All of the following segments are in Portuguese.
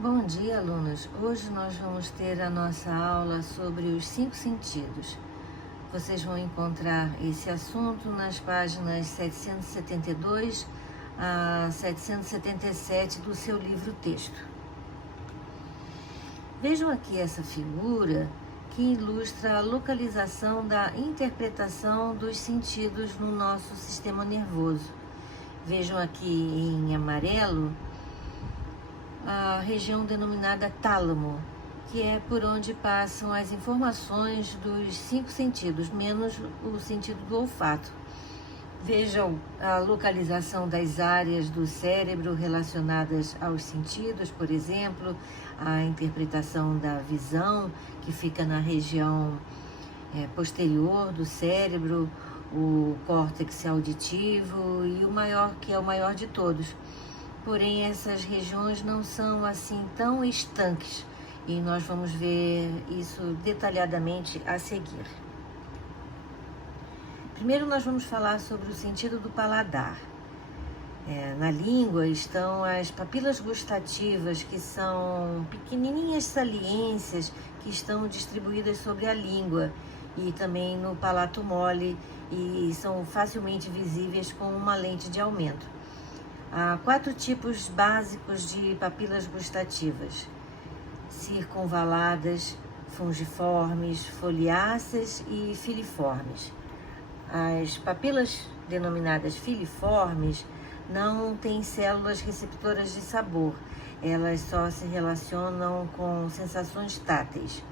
Bom dia, alunos! Hoje nós vamos ter a nossa aula sobre os 5 sentidos. Vocês vão encontrar esse assunto nas páginas 772 a 777 do seu livro-texto. Vejam aqui essa figura que ilustra a localização da interpretação dos sentidos no nosso sistema nervoso. Vejam aqui em amarelo a região denominada tálamo, que é por onde passam as informações dos 5 sentidos, menos o sentido do olfato. Vejam a localização das áreas do cérebro relacionadas aos sentidos, por exemplo, a interpretação da visão, que fica na região posterior do cérebro, o córtex auditivo e o maior, que é o maior de todos. Porém, essas regiões não são assim tão estanques e nós vamos ver isso detalhadamente a seguir. Primeiro, nós vamos falar sobre o sentido do paladar. Na língua estão as papilas gustativas, que são pequenininhas saliências que estão distribuídas sobre a língua e também no palato mole e são facilmente visíveis com uma lente de aumento. Há 4 tipos básicos de papilas gustativas: circunvaladas, fungiformes, foliáceas e filiformes. As papilas denominadas filiformes não têm células receptoras de sabor, elas só se relacionam com sensações táteis.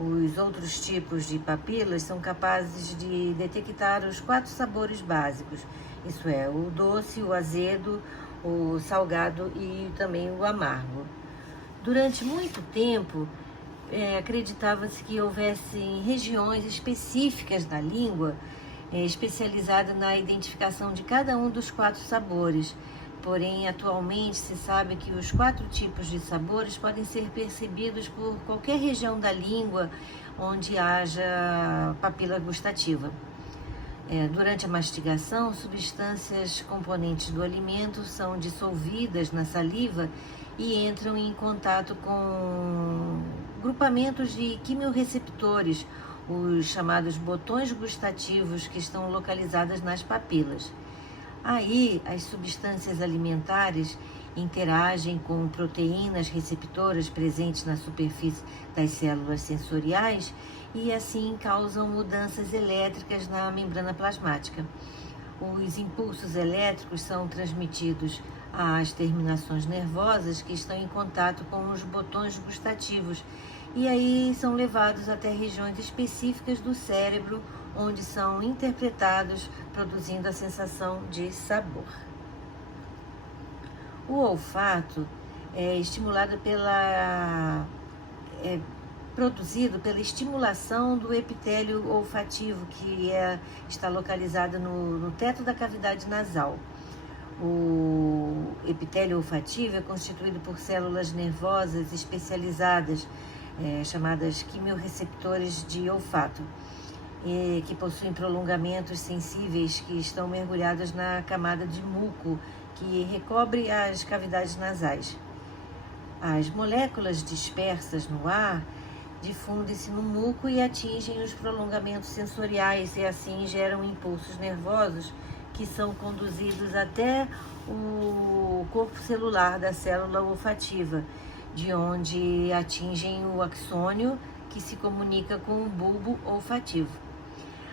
Os outros tipos de papilas são capazes de detectar os 4 sabores básicos, isso é, o doce, o azedo, o salgado e também o amargo. Durante muito tempo, acreditava-se que houvessem regiões específicas da língua especializadas na identificação de cada um dos 4 sabores. Porém, atualmente se sabe que os 4 tipos de sabores podem ser percebidos por qualquer região da língua onde haja papila gustativa. Durante a mastigação, substâncias componentes do alimento são dissolvidas na saliva e entram em contato com grupamentos de quimiorreceptores, os chamados botões gustativos, que estão localizados nas papilas. Aí, as substâncias alimentares interagem com proteínas receptoras presentes na superfície das células sensoriais e assim causam mudanças elétricas na membrana plasmática. Os impulsos elétricos são transmitidos às terminações nervosas que estão em contato com os botões gustativos e aí são levados até regiões específicas do cérebro, onde são interpretados, produzindo a sensação de sabor. O olfato é estimulado produzido pela estimulação do epitélio olfativo, que está localizado no teto da cavidade nasal. O epitélio olfativo é constituído por células nervosas especializadas, chamadas quimiorreceptores de olfato, que possuem prolongamentos sensíveis que estão mergulhados na camada de muco que recobre as cavidades nasais. As moléculas dispersas no ar difundem-se no muco e atingem os prolongamentos sensoriais e assim geram impulsos nervosos que são conduzidos até o corpo celular da célula olfativa, de onde atingem o axônio, que se comunica com o bulbo olfativo.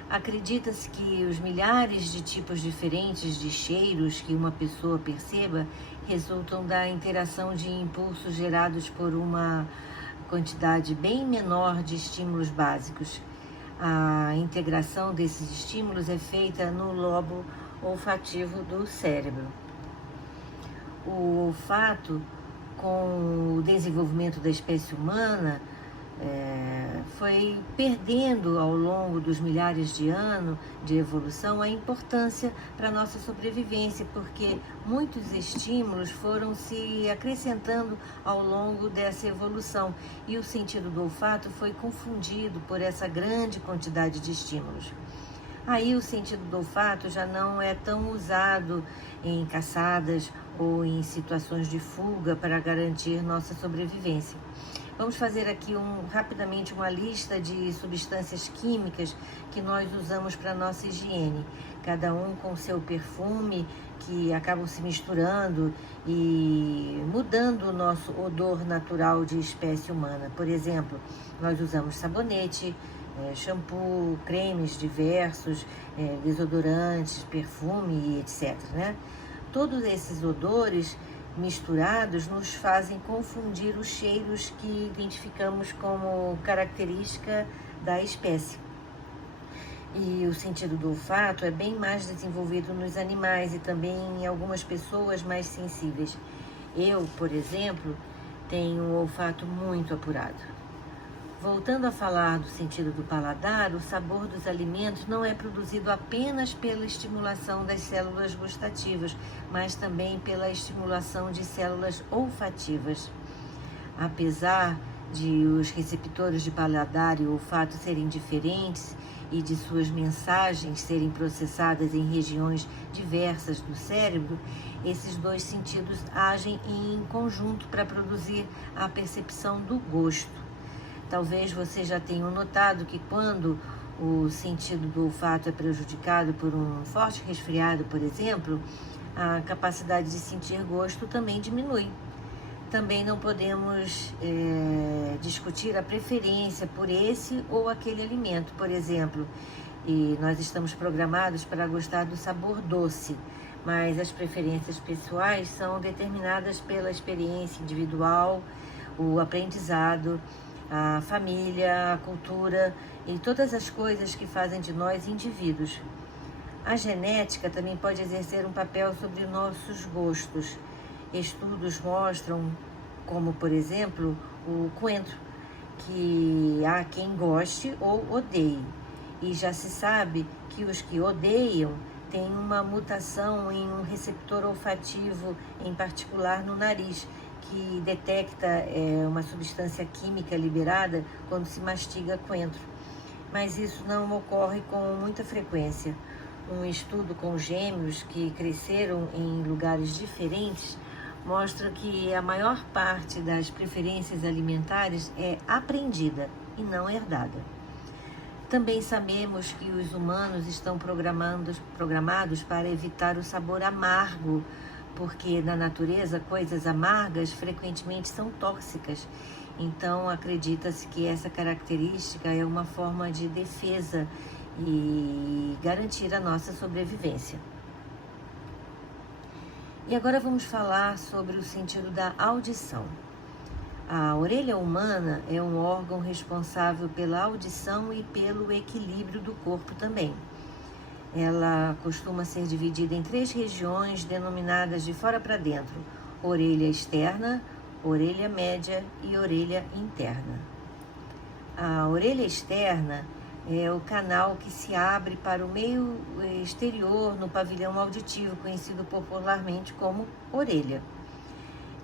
Acredita-se que os milhares de tipos diferentes de cheiros que uma pessoa perceba resultam da interação de impulsos gerados por uma quantidade bem menor de estímulos básicos. A integração desses estímulos é feita no lobo olfativo do cérebro. O olfato, com o desenvolvimento da espécie humana, foi perdendo ao longo dos milhares de anos de evolução a importância para a nossa sobrevivência, porque muitos estímulos foram se acrescentando ao longo dessa evolução e o sentido do olfato foi confundido por essa grande quantidade de estímulos. Aí o sentido do olfato já não é tão usado em caçadas ou em situações de fuga para garantir nossa sobrevivência. Vamos fazer aqui rapidamente uma lista de substâncias químicas que nós usamos para nossa higiene, cada um com seu perfume, que acabam se misturando e mudando o nosso odor natural de espécie humana. Por exemplo, nós usamos sabonete, shampoo, cremes diversos, desodorantes, perfume e etc, né? Todos esses odores misturados nos fazem confundir os cheiros que identificamos como característica da espécie. E o sentido do olfato é bem mais desenvolvido nos animais e também em algumas pessoas mais sensíveis. Eu, por exemplo, tenho um olfato muito apurado. Voltando a falar do sentido do paladar, o sabor dos alimentos não é produzido apenas pela estimulação das células gustativas, mas também pela estimulação de células olfativas. Apesar de os receptores de paladar e olfato serem diferentes e de suas mensagens serem processadas em regiões diversas do cérebro, esses dois sentidos agem em conjunto para produzir a percepção do gosto. Talvez você já tenha notado que quando o sentido do olfato é prejudicado por um forte resfriado, por exemplo, a capacidade de sentir gosto também diminui. Também não podemos discutir a preferência por esse ou aquele alimento, por exemplo. E nós estamos programados para gostar do sabor doce, mas as preferências pessoais são determinadas pela experiência individual, o aprendizado, a família, a cultura e todas as coisas que fazem de nós indivíduos. A genética também pode exercer um papel sobre nossos gostos. Estudos mostram, como por exemplo, o coentro, que há quem goste ou odeie. E já se sabe que os que odeiam têm uma mutação em um receptor olfativo, em particular no nariz, que detecta uma substância química liberada quando se mastiga coentro. Mas isso não ocorre com muita frequência. Um estudo com gêmeos que cresceram em lugares diferentes mostra que a maior parte das preferências alimentares é aprendida e não herdada. Também sabemos que os humanos estão programados para evitar o sabor amargo, porque na natureza coisas amargas frequentemente são tóxicas. Então acredita-se que essa característica é uma forma de defesa e garantir a nossa sobrevivência. E agora vamos falar sobre o sentido da audição. A orelha humana é um órgão responsável pela audição e pelo equilíbrio do corpo também. Ela costuma ser dividida em 3 regiões denominadas de fora para dentro: orelha externa, orelha média e orelha interna. A orelha externa é o canal que se abre para o meio exterior no pavilhão auditivo, conhecido popularmente como orelha.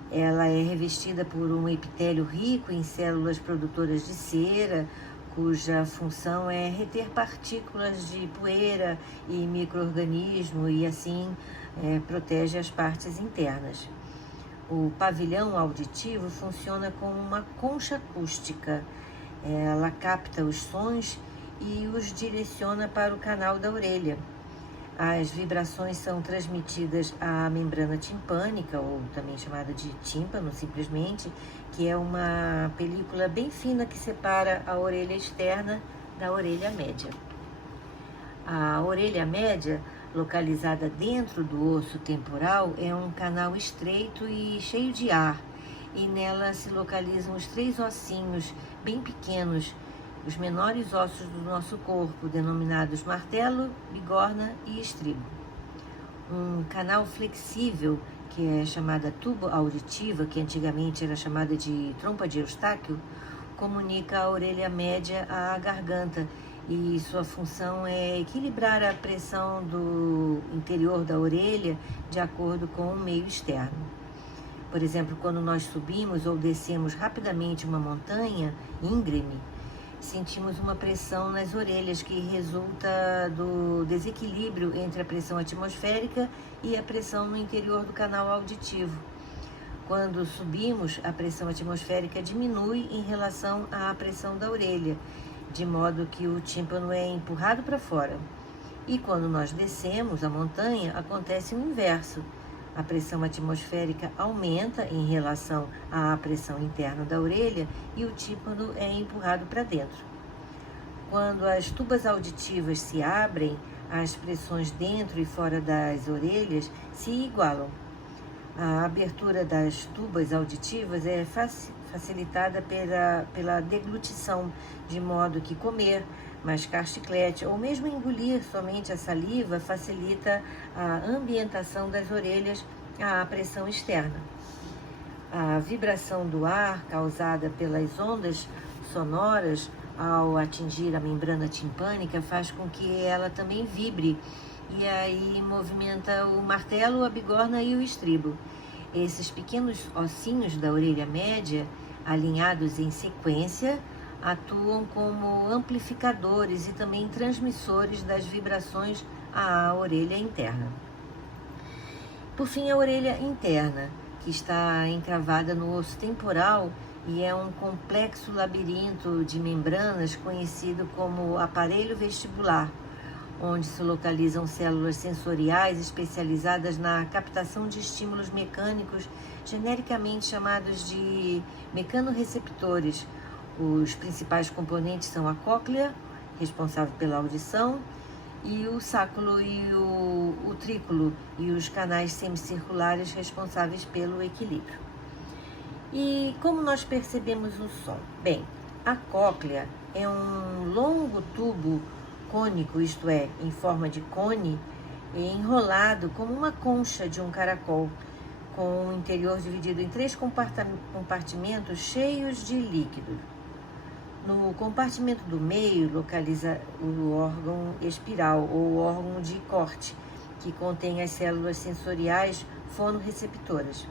Ela é revestida por um epitélio rico em células produtoras de cera, cuja função é reter partículas de poeira e micro-organismo e assim protege as partes internas. O pavilhão auditivo funciona como uma concha acústica. Ela capta os sons e os direciona para o canal da orelha. As vibrações são transmitidas à membrana timpânica, ou também chamada de tímpano, simplesmente, que é uma película bem fina que separa a orelha externa da orelha média. A orelha média, localizada dentro do osso temporal, é um canal estreito e cheio de ar, e nela se localizam os 3 ossinhos bem pequenos, os menores ossos do nosso corpo, denominados martelo, bigorna e estribo. Um canal flexível, que é chamada tuba auditiva, que antigamente era chamada de trompa de Eustáquio, comunica a orelha média à garganta, e sua função é equilibrar a pressão do interior da orelha de acordo com o meio externo. Por exemplo, quando nós subimos ou descemos rapidamente uma montanha íngreme, sentimos uma pressão nas orelhas que resulta do desequilíbrio entre a pressão atmosférica e a pressão no interior do canal auditivo. Quando subimos, a pressão atmosférica diminui em relação à pressão da orelha, de modo que o tímpano é empurrado para fora. E quando nós descemos a montanha, acontece o inverso. A pressão atmosférica aumenta em relação à pressão interna da orelha e o tímpano é empurrado para dentro. Quando as tubas auditivas se abrem, as pressões dentro e fora das orelhas se igualam. A abertura das tubas auditivas é facilitada pela deglutição, de modo que comer, mascar chiclete ou mesmo engolir somente a saliva facilita a ambientação das orelhas à pressão externa. A vibração do ar causada pelas ondas sonoras ao atingir a membrana timpânica faz com que ela também vibre e aí movimenta o martelo, a bigorna e o estribo. Esses pequenos ossinhos da orelha média, alinhados em sequência, atuam como amplificadores e também transmissores das vibrações à orelha interna. Por fim, a orelha interna, que está encravada no osso temporal e é um complexo labirinto de membranas conhecido como aparelho vestibular, onde se localizam células sensoriais especializadas na captação de estímulos mecânicos, genericamente chamados de mecanorreceptores. Os principais componentes são a cóclea, responsável pela audição, e o sáculo e o utrículo e os canais semicirculares responsáveis pelo equilíbrio. E como nós percebemos o som? Bem, a cóclea é um longo tubo cônico, isto é, em forma de cone, enrolado como uma concha de um caracol, com o interior dividido em 3 compartimentos cheios de líquido. No compartimento do meio localiza o órgão espiral ou órgão de corte, que contém as células sensoriais fonorreceptoras.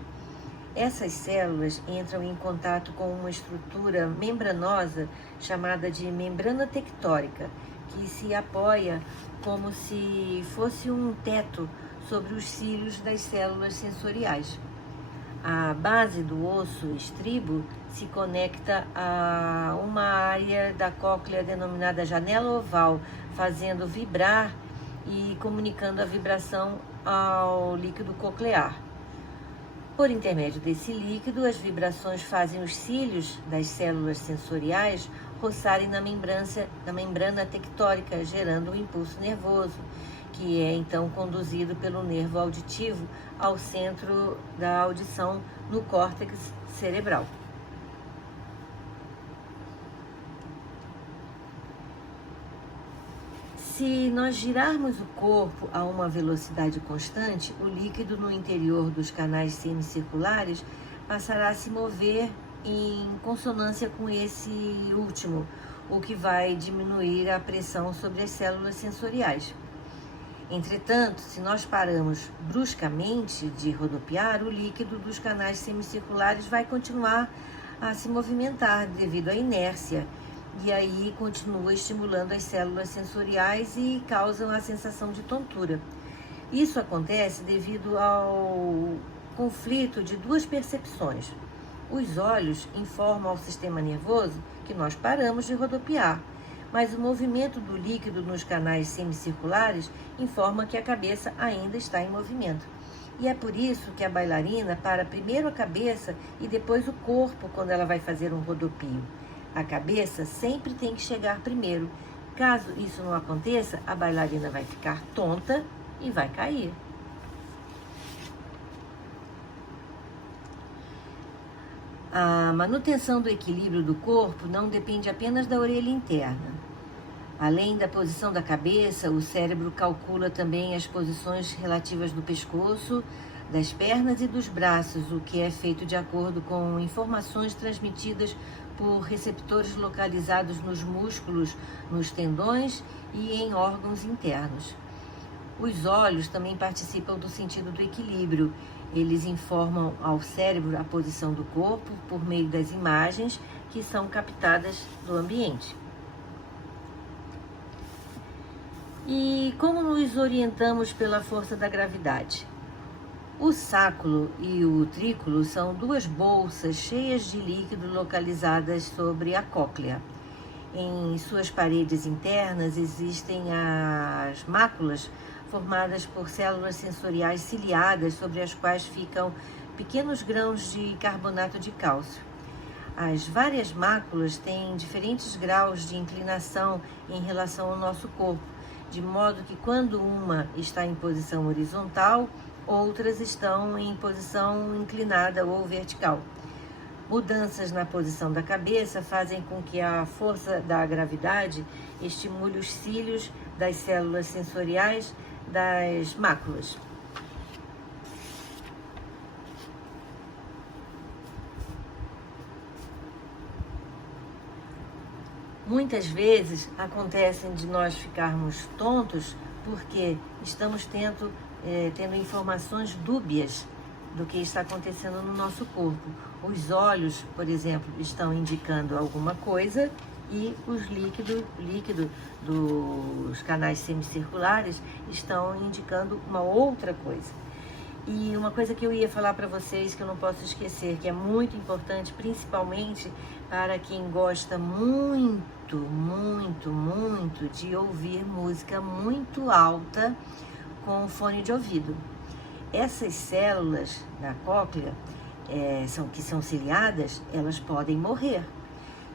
Essas células entram em contato com uma estrutura membranosa chamada de membrana tectórica, que se apoia como se fosse um teto sobre os cílios das células sensoriais. A base do osso estribo se conecta a uma área da cóclea denominada janela oval, fazendo vibrar e comunicando a vibração ao líquido coclear. Por intermédio desse líquido, as vibrações fazem os cílios das células sensoriais roçarem na membrana tectórica, gerando um impulso nervoso, que é então conduzido pelo nervo auditivo ao centro da audição no córtex cerebral. Se nós girarmos o corpo a uma velocidade constante, o líquido no interior dos canais semicirculares passará a se mover em consonância com esse último, o que vai diminuir a pressão sobre as células sensoriais. Entretanto, se nós paramos bruscamente de rodopiar, o líquido dos canais semicirculares vai continuar a se movimentar devido à inércia, e aí continua estimulando as células sensoriais e causam a sensação de tontura. Isso acontece devido ao conflito de 2 percepções. Os olhos informam ao sistema nervoso que nós paramos de rodopiar, mas o movimento do líquido nos canais semicirculares informa que a cabeça ainda está em movimento. E é por isso que a bailarina para primeiro a cabeça e depois o corpo quando ela vai fazer um rodopio. A cabeça sempre tem que chegar primeiro. Caso isso não aconteça, a bailarina vai ficar tonta e vai cair. A manutenção do equilíbrio do corpo não depende apenas da orelha interna. Além da posição da cabeça, o cérebro calcula também as posições relativas do pescoço, das pernas e dos braços, o que é feito de acordo com informações transmitidas por receptores localizados nos músculos, nos tendões e em órgãos internos. Os olhos também participam do sentido do equilíbrio. Eles informam ao cérebro a posição do corpo por meio das imagens que são captadas do ambiente. E como nos orientamos pela força da gravidade? O sáculo e o trículo são duas bolsas cheias de líquido localizadas sobre a cóclea. Em suas paredes internas existem as máculas formadas por células sensoriais ciliadas sobre as quais ficam pequenos grãos de carbonato de cálcio. As várias máculas têm diferentes graus de inclinação em relação ao nosso corpo, de modo que quando uma está em posição horizontal, outras estão em posição inclinada ou vertical. Mudanças na posição da cabeça fazem com que a força da gravidade estimule os cílios das células sensoriais das máculas. Muitas vezes acontecem de nós ficarmos tontos porque estamos tendo informações dúbias do que está acontecendo no nosso corpo. Os olhos, por exemplo, estão indicando alguma coisa e os líquido dos canais semicirculares estão indicando uma outra coisa. E uma coisa que eu ia falar para vocês que eu não posso esquecer, que é muito importante, principalmente para quem gosta muito, muito, muito de ouvir música muito alta com fone de ouvido. Essas células da cóclea, que são ciliadas, elas podem morrer.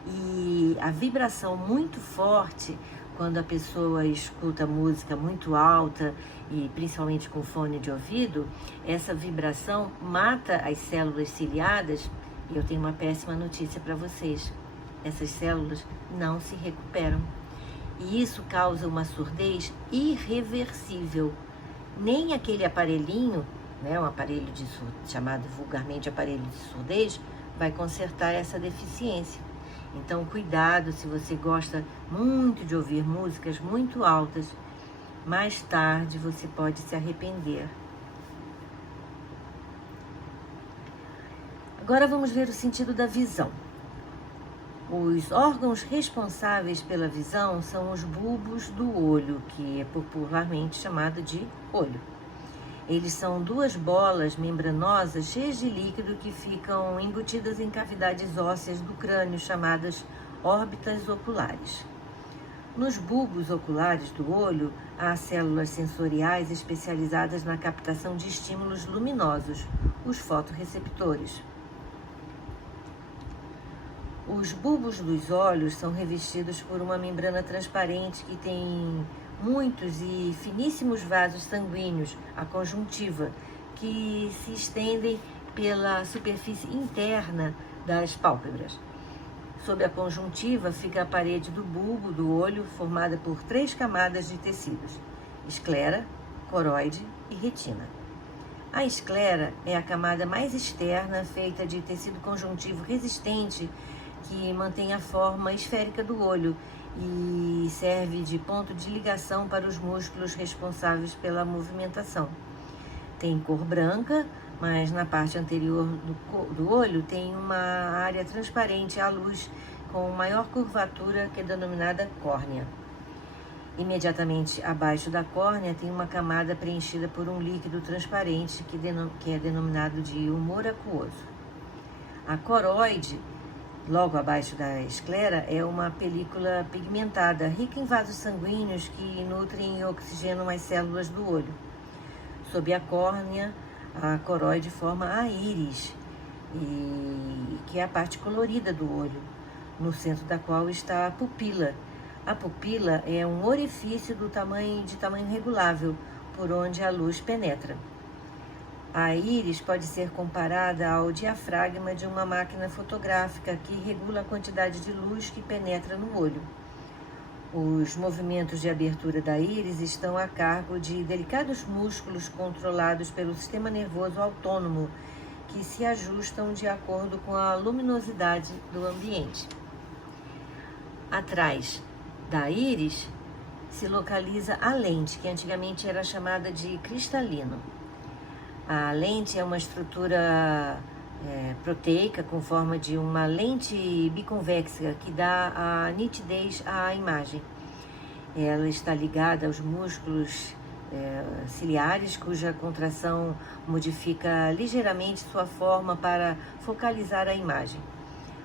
E a vibração muito forte, quando a pessoa escuta música muito alta, e principalmente com fone de ouvido, essa vibração mata as células ciliadas. E eu tenho uma péssima notícia para vocês: essas células não se recuperam. E isso causa uma surdez irreversível. Nem aquele aparelhinho, um aparelho chamado vulgarmente aparelho de surdez, vai consertar essa deficiência. Então, cuidado se você gosta muito de ouvir músicas muito altas. Mais tarde você pode se arrepender. Agora vamos ver o sentido da visão. Os órgãos responsáveis pela visão são os bulbos do olho, que é popularmente chamado de olho. Eles são duas bolas membranosas cheias de líquido que ficam embutidas em cavidades ósseas do crânio, chamadas órbitas oculares. Nos bulbos oculares do olho, há células sensoriais especializadas na captação de estímulos luminosos, os fotorreceptores. Os bulbos dos olhos são revestidos por uma membrana transparente que tem muitos e finíssimos vasos sanguíneos, a conjuntiva, que se estendem pela superfície interna das pálpebras. Sob a conjuntiva fica a parede do bulbo do olho, formada por 3 camadas de tecidos: esclera, coroide e retina. A esclera é a camada mais externa, feita de tecido conjuntivo resistente, que mantém a forma esférica do olho e serve de ponto de ligação para os músculos responsáveis pela movimentação. Tem cor branca, mas na parte anterior do olho tem uma área transparente à luz com maior curvatura, que é denominada córnea. Imediatamente abaixo da córnea tem uma camada preenchida por um líquido transparente que é denominado de humor aquoso. A coroide, logo abaixo da esclera, é uma película pigmentada, rica em vasos sanguíneos que nutrem e oxigenam as células do olho. Sob a córnea, a coroide forma a íris, que é a parte colorida do olho, no centro da qual está a pupila. A pupila é um orifício de tamanho regulável, por onde a luz penetra. A íris pode ser comparada ao diafragma de uma máquina fotográfica que regula a quantidade de luz que penetra no olho. Os movimentos de abertura da íris estão a cargo de delicados músculos controlados pelo sistema nervoso autônomo, que se ajustam de acordo com a luminosidade do ambiente. Atrás da íris se localiza a lente, que antigamente era chamada de cristalino. A lente é uma estrutura proteica com forma de uma lente biconvexa que dá a nitidez à imagem. Ela está ligada aos músculos ciliares, cuja contração modifica ligeiramente sua forma para focalizar a imagem.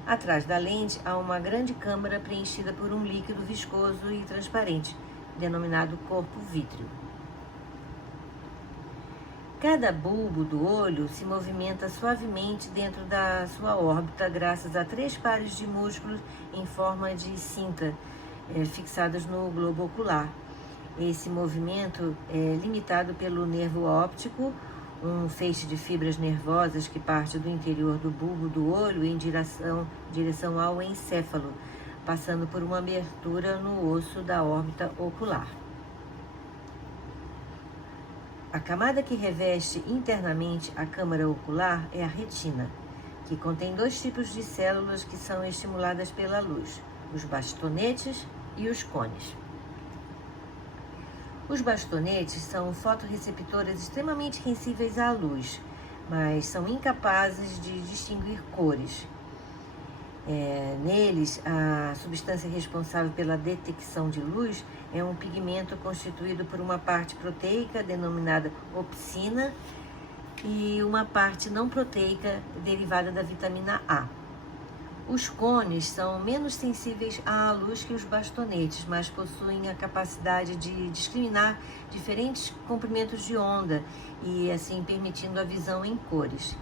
Atrás da lente há uma grande câmara preenchida por um líquido viscoso e transparente, denominado corpo vítreo. Cada bulbo do olho se movimenta suavemente dentro da sua órbita graças a 3 pares de músculos em forma de cinta, fixados no globo ocular. Esse movimento é limitado pelo nervo óptico, um feixe de fibras nervosas que parte do interior do bulbo do olho em direção ao encéfalo, passando por uma abertura no osso da órbita ocular. A camada que reveste internamente a câmara ocular é a retina, que contém 2 tipos de células que são estimuladas pela luz, os bastonetes e os cones. Os bastonetes são fotorreceptores extremamente sensíveis à luz, mas são incapazes de distinguir cores. Neles, a substância responsável pela detecção de luz é um pigmento constituído por uma parte proteica, denominada opsina, e uma parte não proteica, derivada da vitamina A. Os cones são menos sensíveis à luz que os bastonetes, mas possuem a capacidade de discriminar diferentes comprimentos de onda e, assim, permitindo a visão em cores.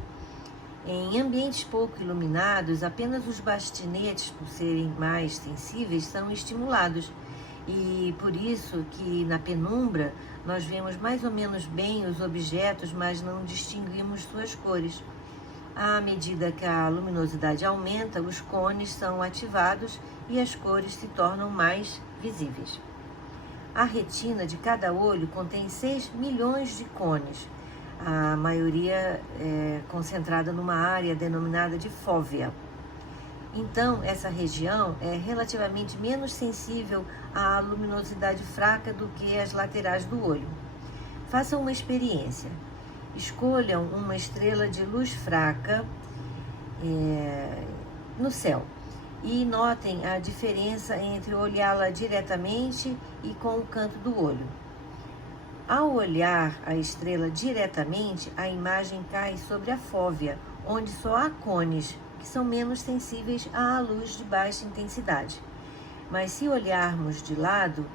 Em ambientes pouco iluminados, apenas os bastonetes, por serem mais sensíveis, são estimulados. E por isso que na penumbra nós vemos mais ou menos bem os objetos, mas não distinguimos suas cores. À medida que a luminosidade aumenta, os cones são ativados e as cores se tornam mais visíveis. A retina de cada olho contém 6 milhões de cones, a maioria concentrada numa área denominada de fóvea. Então, essa região é relativamente menos sensível à luminosidade fraca do que as laterais do olho. Façam uma experiência. Escolham uma estrela de luz fraca no céu e notem a diferença entre olhá-la diretamente e com o canto do olho. Ao olhar a estrela diretamente, a imagem cai sobre a fóvea, onde só há cones, que são menos sensíveis à luz de baixa intensidade. Mas se olharmos de lado,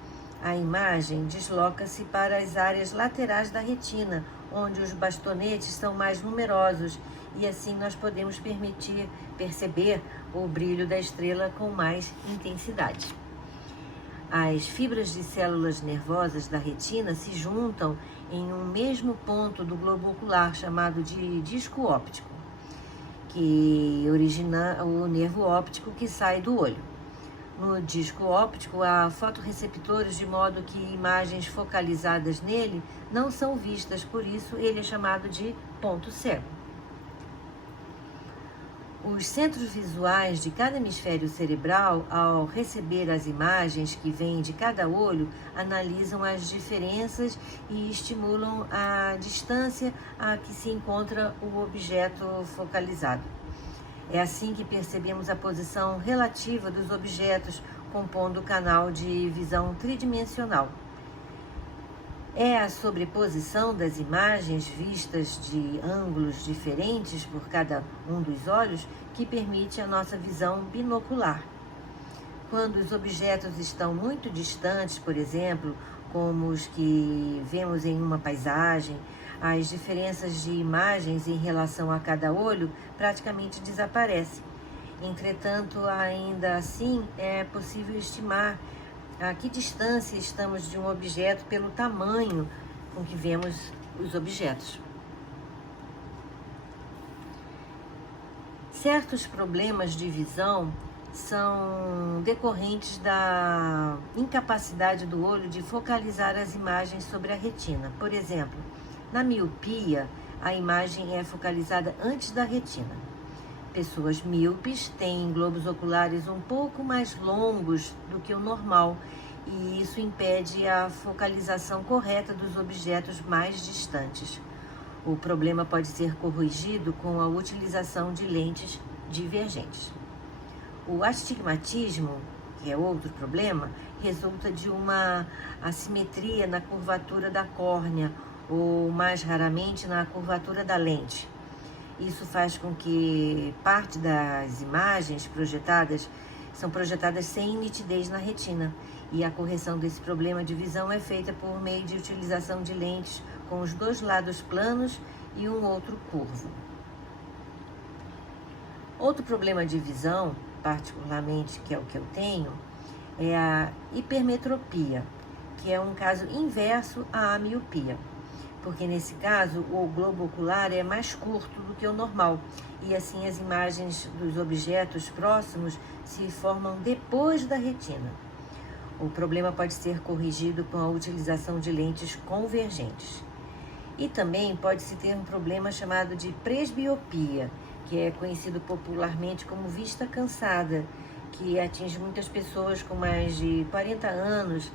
a imagem desloca-se para as áreas laterais da retina, onde os bastonetes são mais numerosos, e assim nós podemos perceber o brilho da estrela com mais intensidade. As fibras de células nervosas da retina se juntam em um mesmo ponto do globo ocular, chamado de disco óptico, que origina o nervo óptico que sai do olho. No disco óptico há fotorreceptores, de modo que imagens focalizadas nele não são vistas, por isso ele é chamado de ponto cego. Os centros visuais de cada hemisfério cerebral, ao receber as imagens que vêm de cada olho, analisam as diferenças e estimulam a distância a que se encontra o objeto focalizado. É assim que percebemos a posição relativa dos objetos, compondo o canal de visão tridimensional. É a sobreposição das imagens vistas de ângulos diferentes por cada um dos olhos que permite a nossa visão binocular. Quando os objetos estão muito distantes, por exemplo, como os que vemos em uma paisagem, as diferenças de imagens em relação a cada olho praticamente desaparecem. Entretanto, ainda assim, é possível estimar a que distância estamos de um objeto pelo tamanho com que vemos os objetos. Certos problemas de visão são decorrentes da incapacidade do olho de focalizar as imagens sobre a retina. Por exemplo, na miopia, a imagem é focalizada antes da retina. Pessoas míopes têm globos oculares um pouco mais longos do que o normal, e isso impede a focalização correta dos objetos mais distantes. O problema pode ser corrigido com a utilização de lentes divergentes. O astigmatismo que é outro problema, resulta de uma assimetria na curvatura da córnea, ou mais raramente na curvatura da lente. Isso faz com que parte das imagens são projetadas sem nitidez na retina, e a correção desse problema de visão é feita por meio de utilização de lentes com os dois lados planos e um outro curvo. Outro problema de visão, particularmente, que é o que eu tenho, é a hipermetropia, que é um caso inverso à miopia, porque nesse caso o globo ocular é mais curto do que o normal, e assim as imagens dos objetos próximos se formam depois da retina. O problema pode ser corrigido com a utilização de lentes convergentes. E também pode-se ter um problema chamado de presbiopia, que é conhecido popularmente como vista cansada, que atinge muitas pessoas com mais de 40 anos,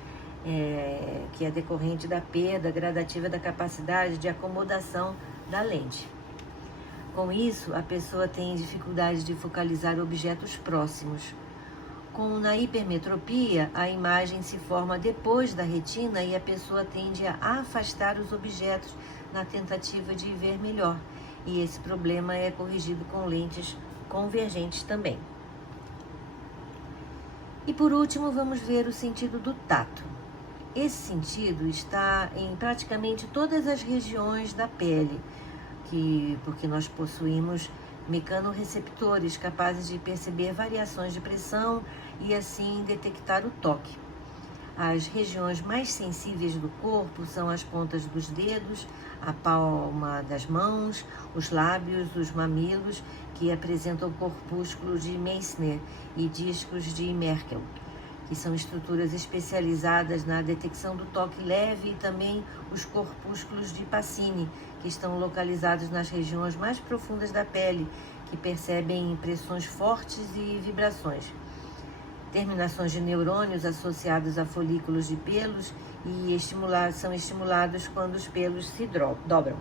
que é decorrente da perda gradativa da capacidade de acomodação da lente. Com isso, a pessoa tem dificuldade de focalizar objetos próximos. Na hipermetropia, a imagem se forma depois da retina e a pessoa tende a afastar os objetos na tentativa de ver melhor. E esse problema é corrigido com lentes convergentes também. E por último, vamos ver o sentido do tato. Esse sentido está em praticamente todas as regiões da pele, porque nós possuímos mecanorreceptores capazes de perceber variações de pressão e assim detectar o toque. As regiões mais sensíveis do corpo são as pontas dos dedos, a palma das mãos, os lábios, os mamilos, que apresentam corpúsculos de Meissner e discos de Merkel, que são estruturas especializadas na detecção do toque leve, e também os corpúsculos de Pacini, que estão localizados nas regiões mais profundas da pele, que percebem impressões fortes e vibrações. Terminações de neurônios associados a folículos de pelos e são estimulados quando os pelos se dobram.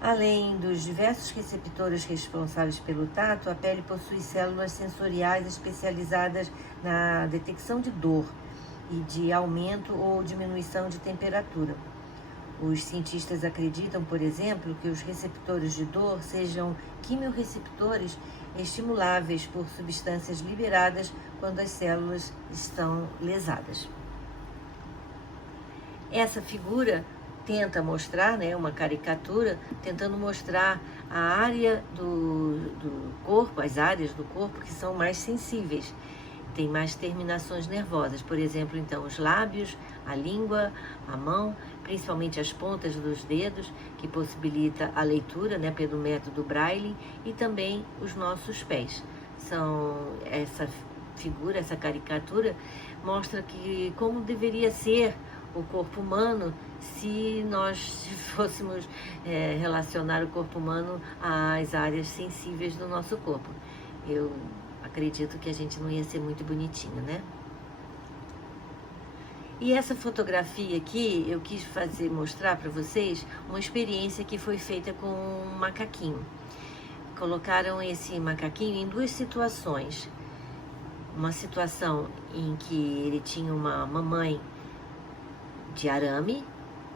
Além dos diversos receptores responsáveis pelo tato, a pele possui células sensoriais especializadas na detecção de dor e de aumento ou diminuição de temperatura. Os cientistas acreditam, por exemplo, que os receptores de dor sejam quimiorreceptores estimuláveis por substâncias liberadas quando as células estão lesadas. Essa figura tenta mostrar, uma caricatura, tentando mostrar a área do corpo, as áreas do corpo que são mais sensíveis, tem mais terminações nervosas. Por exemplo, então, os lábios, a língua, a mão, principalmente as pontas dos dedos, que possibilita a leitura, pelo método Braille, e também os nossos pés. Essa figura, essa caricatura, mostra como deveria ser o corpo humano se nós fôssemos relacionar o corpo humano às áreas sensíveis do nosso corpo. Eu acredito que a gente não ia ser muito bonitinho, né? E essa fotografia aqui, eu quis mostrar para vocês uma experiência que foi feita com um macaquinho. Colocaram esse macaquinho em duas situações. Uma situação em que ele tinha uma mamãe de arame,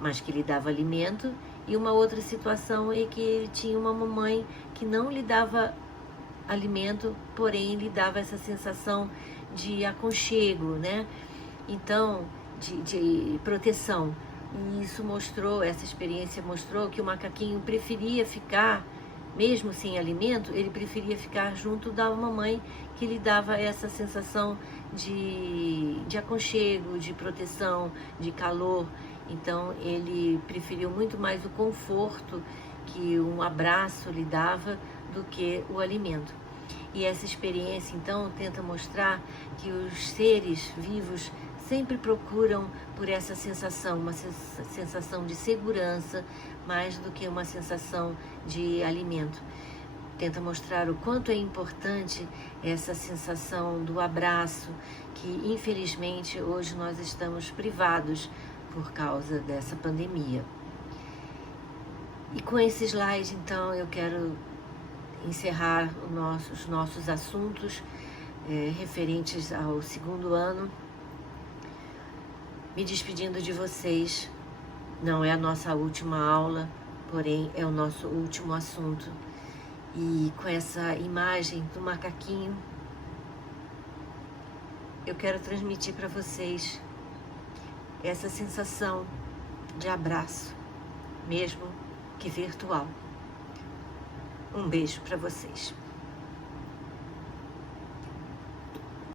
mas que lhe dava alimento, e uma outra situação em que ele tinha uma mamãe que não lhe dava alimento, porém lhe dava essa sensação de aconchego, Então, de proteção. E essa experiência mostrou que o macaquinho preferia ficar, mesmo sem alimento, ele preferia ficar junto da mamãe, que lhe dava essa sensação de aconchego, de proteção, de calor. Então ele preferiu muito mais o conforto que um abraço lhe dava do que o alimento. E essa experiência então tenta mostrar que os seres vivos sempre procuram por essa sensação, uma sensação de segurança, mais do que uma sensação de alimento. Tenta mostrar o quanto é importante essa sensação do abraço, que infelizmente hoje nós estamos privados por causa dessa pandemia. E com esse slide, então, eu quero encerrar os nossos assuntos, referentes ao segundo ano, me despedindo de vocês. Não é a nossa última aula, porém é o nosso último assunto. E com essa imagem do macaquinho, eu quero transmitir para vocês essa sensação de abraço, mesmo que virtual. Um beijo para vocês.